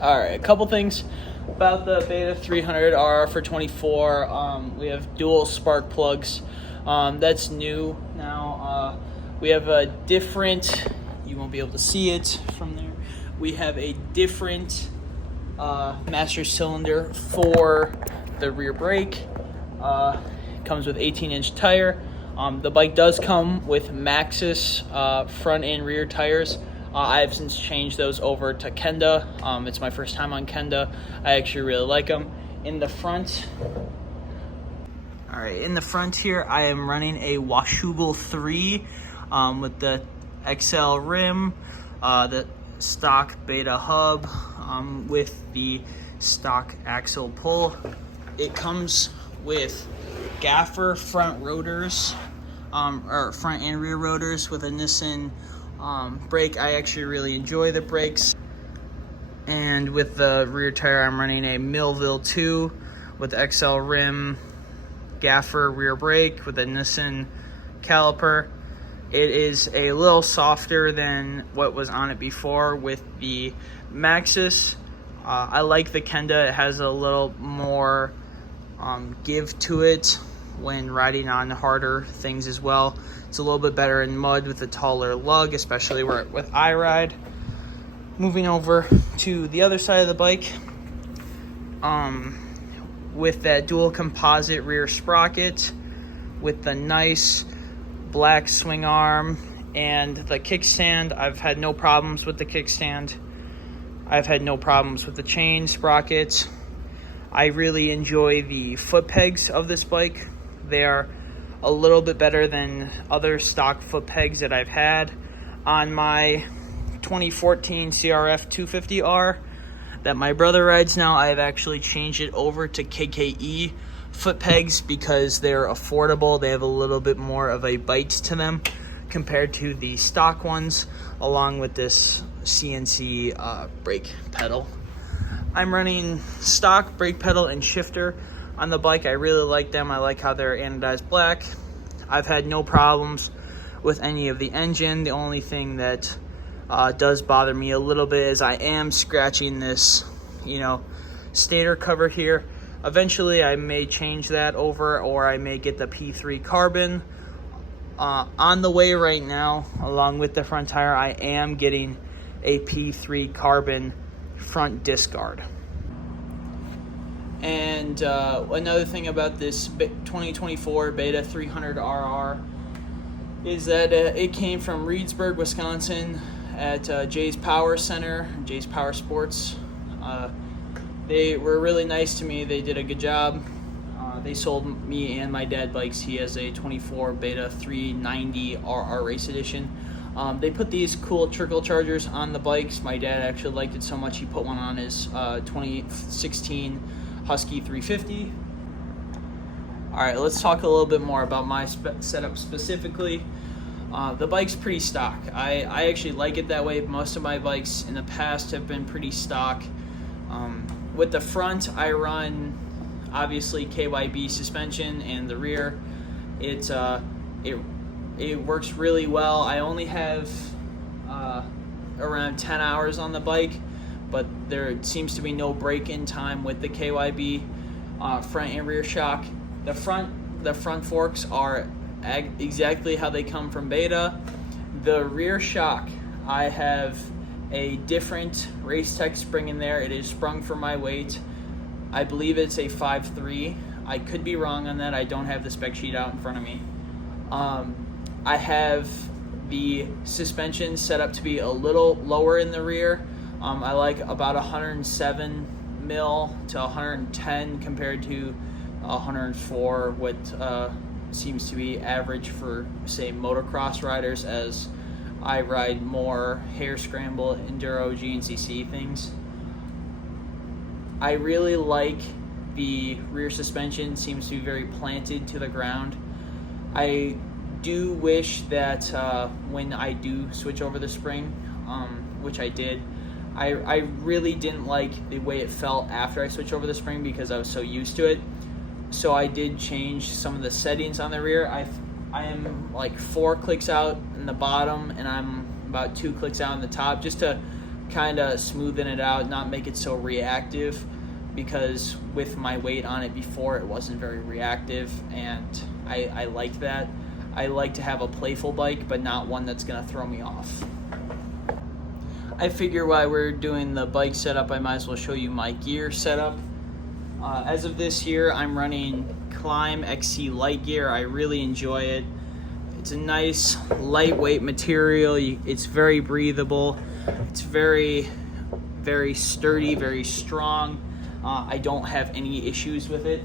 All right, a couple things about the Beta 300R for 24. We have dual spark plugs. That's new now. We have a different, you won't be able to see it from there. We have a different master cylinder for the rear brake. It comes with 18-inch tire. The bike does come with Maxxis front and rear tires. I have since changed those over to Kenda. It's my first time on Kenda. I actually really like them. In the front here, I am running a Washougal 3 with the XL rim, the stock Beta hub with the stock axle pull. It comes with gaffer front rotors, or front and rear rotors with a Nissan brake. I actually really enjoy the brakes. And with the rear tire, I'm running a Millville 2 with XL rim, gaffer rear brake with a Nissan caliper. It is a little softer than what was on it before with the Maxxis. I like the Kenda. It has a little more give to it when riding on harder things as well. It's a little bit better in mud with a taller lug, especially with I ride. Moving over to the other side of the bike, with that dual composite rear sprocket, with the nice black swing arm and the kickstand. I've had no problems with the kickstand. I've had no problems with the chain sprockets. I really enjoy the foot pegs of this bike. They are a little bit better than other stock foot pegs that I've had. On my 2014 CRF 250R that my brother rides now, I've actually changed it over to KKE foot pegs because they're affordable. They have a little bit more of a bite to them compared to the stock ones, along with this CNC brake pedal. I'm running stock brake pedal and shifter on the bike. I really like them. I like how they're anodized black. I've had no problems with any of the engine. The only thing that does bother me a little bit is I am scratching this, stator cover here. Eventually I may change that over, or I may get the P3 carbon. On the way right now, along with the front tire, I am getting a P3 carbon front disc guard. And another thing about this 2024 Beta 300RR is that it came from Reedsburg, Wisconsin at Jay's Power Center, Jay's Power Sports. They were really nice to me. They did a good job. They sold me and my dad bikes. He has a 24 Beta 390RR Race Edition. They put these cool trickle chargers on the bikes. My dad actually liked it so much he put one on his 2016 Husky 350. All right, let's talk a little bit more about my setup specifically. The bike's pretty stock. I actually like it that way. Most of my bikes in the past have been pretty stock. With the front, I run obviously KYB suspension, and the rear, it works really well. I only have around 10 hours on the bike, but there seems to be no break-in time with the KYB front and rear shock. The front forks are exactly how they come from Beta. The rear shock, I have a different Race Tech spring in there. It is sprung for my weight. I believe it's a 5.3. I could be wrong on that. I don't have the spec sheet out in front of me. I have the suspension set up to be a little lower in the rear. I like about 107 mil to 110 compared to 104, what seems to be average for, say, motocross riders, as I ride more hare scramble, enduro, GNCC things. I really like the rear suspension. Seems to be very planted to the ground. I do wish that when I do switch over the spring, which I did, I really didn't like the way it felt after I switched over the spring because I was so used to it. So I did change some of the settings on the rear. I am like 4 clicks out in the bottom, and I'm about 2 clicks out on the top, just to kind of smoothen it out, not make it so reactive, because with my weight on it before, it wasn't very reactive, and I like that. I like to have a playful bike, but not one that's going to throw me off. I figure while we're doing the bike setup, I might as well show you my gear setup. As of this year, I'm running Climb XC Light Gear. I really enjoy it. It's a nice lightweight material. It's very breathable. It's very, very sturdy, very strong. I don't have any issues with it.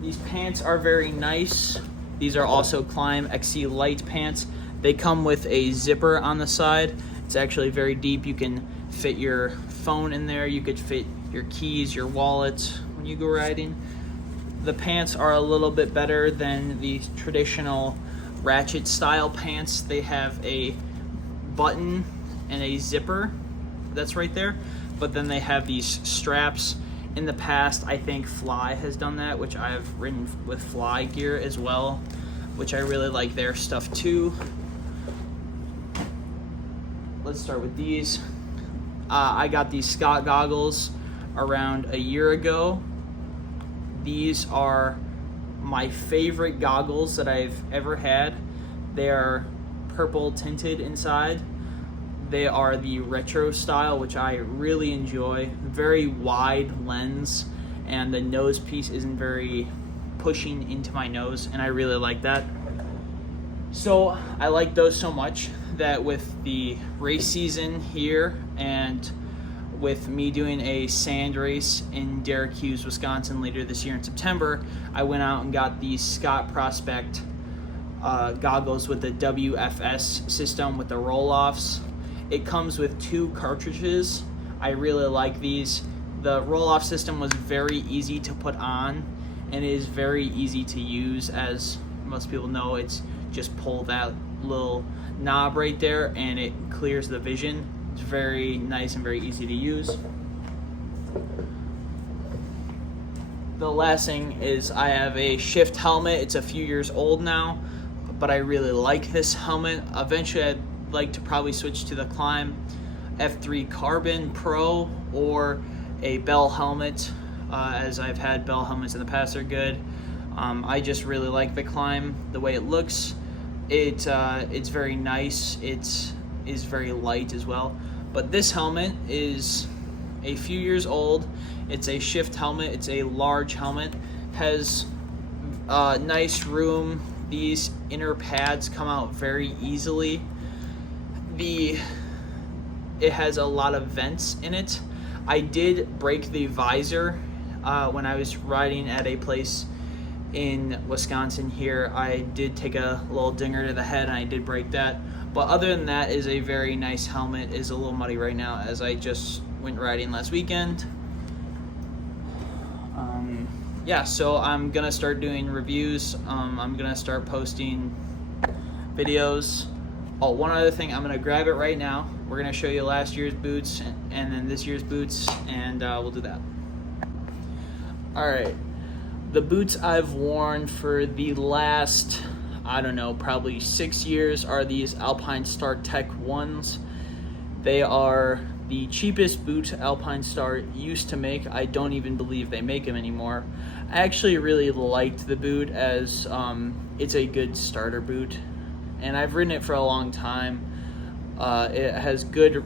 These pants are very nice. These are also Climb XC Light pants. They come with a zipper on the side. It's actually very deep. You can fit your phone in there. You could fit your keys, your wallet when you go riding. The pants are a little bit better than the traditional ratchet style pants. They have a button and a zipper that's right there, but then they have these straps. In the past, I think Fly has done that, which I've ridden with Fly gear as well, which I really like their stuff too. Let's start with these. I got these Scott goggles around a year ago. These are my favorite goggles that I've ever had. They are purple tinted inside. They are the retro style, which I really enjoy. Very wide lens, and the nose piece isn't very pushing into my nose, and I really like that. So I like those so much that with the race season here, and with me doing a sand race in Derrick Hughes, Wisconsin later this year in September, I went out and got these Scott Prospect goggles with the WFS system with the roll-offs. It comes with 2 cartridges. I really like these. The roll-off system was very easy to put on, and it is very easy to use. As most people know, it's just pull that little knob right there and it clears the vision. It's very nice and very easy to use. The last thing is I have a Shift helmet. It's a few years old now, but I really like this helmet. Eventually I'd like to probably switch to the Climb F3 Carbon Pro or a Bell helmet, as I've had Bell helmets in the past. They're good. I just really like the Climb, the way it looks. It's very nice. It is very light as well. But this helmet is a few years old. It's a Shift helmet. It's a large helmet. Has nice room. These inner pads come out very easily. It has a lot of vents in it. I did break the visor when I was riding at a place in Wisconsin here. I did take a little dinger to the head and I did break that. But other than that, is a very nice helmet. Is a little muddy right now as I just went riding last weekend. Yeah, so I'm gonna start doing reviews. I'm gonna start posting videos. Oh, one other thing, I'm gonna grab it right now. We're gonna show you last year's boots and then this year's boots, and we'll do that. All right, the boots I've worn for the last, I don't know, probably 6 years are these Alpine Star Tech 1s. They are the cheapest boot Alpine Star used to make. I don't even believe they make them anymore. I actually really liked the boot as it's a good starter boot, and I've ridden it for a long time. It has good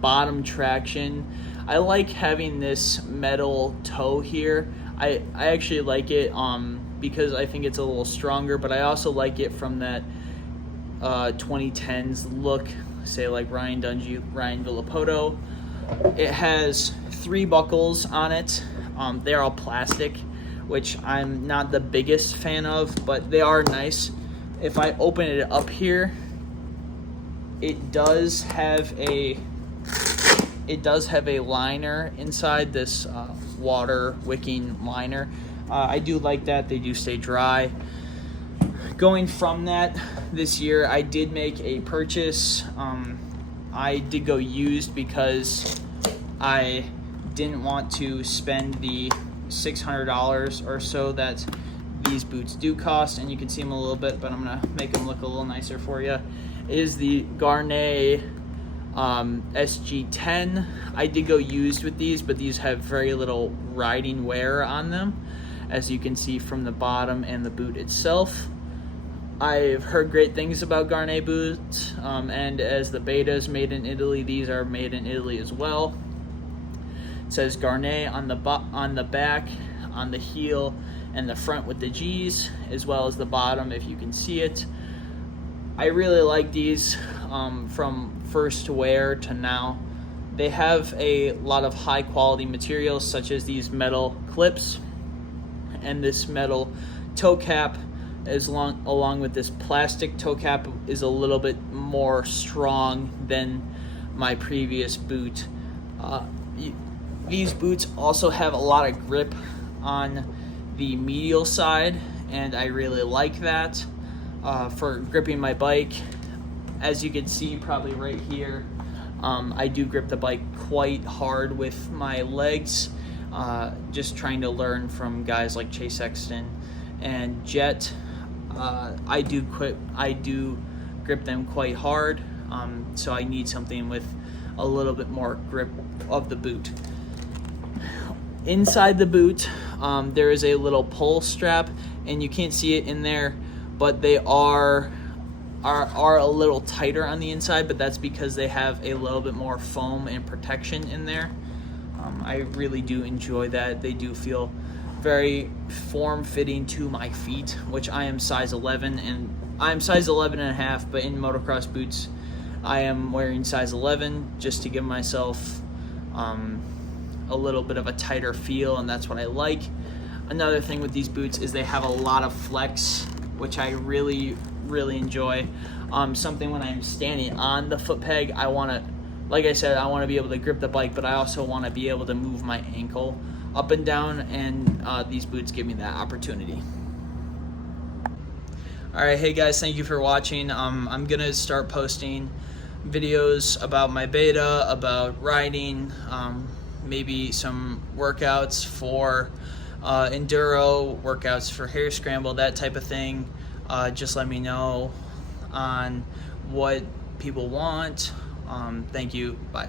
bottom traction. I like having this metal toe here. I actually like it because I think it's a little stronger, but I also like it from that 2010s look, say like Ryan Dungey, Ryan Villapoto. It has 3 buckles on it. They're all plastic, which I'm not the biggest fan of, but they are nice. If I open it up here, it does have a liner inside, this water wicking liner. I do like that. They do stay dry. Going from that, this year I did make a purchase. I did go used because I didn't want to spend the $600 or so that these boots do cost, and you can see them a little bit, but I'm gonna make them look a little nicer for you. Is the Garnet SG10. I did go used with these, but these have very little riding wear on them, as you can see from the bottom and the boot itself. I've heard great things about Garnet boots, and as the Beta's made in Italy, these are made in Italy as well. It says Garnet on the back, on the heel, and the front with the G's, as well as the bottom if you can see it. I really like these from first wear to now. They have a lot of high quality materials, such as these metal clips and this metal toe cap, along with this plastic toe cap is a little bit more strong than my previous boot. These boots also have a lot of grip on the medial side, and I really like that for gripping my bike. As you can see probably right here, I do grip the bike quite hard with my legs, just trying to learn from guys like Chase Sexton and Jet. I do grip them quite hard, so I need something with a little bit more grip of the boot. Inside the boot, there is a little pull strap, and you can't see it in there, but they are a little tighter on the inside, but that's because they have a little bit more foam and protection in there. I really do enjoy that. They do feel very form-fitting to my feet, which I am size 11, and I'm size 11 and a half, but in motocross boots I am wearing size 11 just to give myself a little bit of a tighter feel, and that's what I like. Another thing with these boots is they have a lot of flex, which I really enjoy. Something when I'm standing on the foot peg, I want to, like I said, I want to be able to grip the bike, but I also want to be able to move my ankle up and down, and these boots give me that opportunity. Alright, hey guys, thank you for watching. I'm gonna start posting videos about my Beta, about riding, maybe some workouts for enduro, workouts for hare scramble, that type of thing. Just let me know on what people want. Thank you, bye.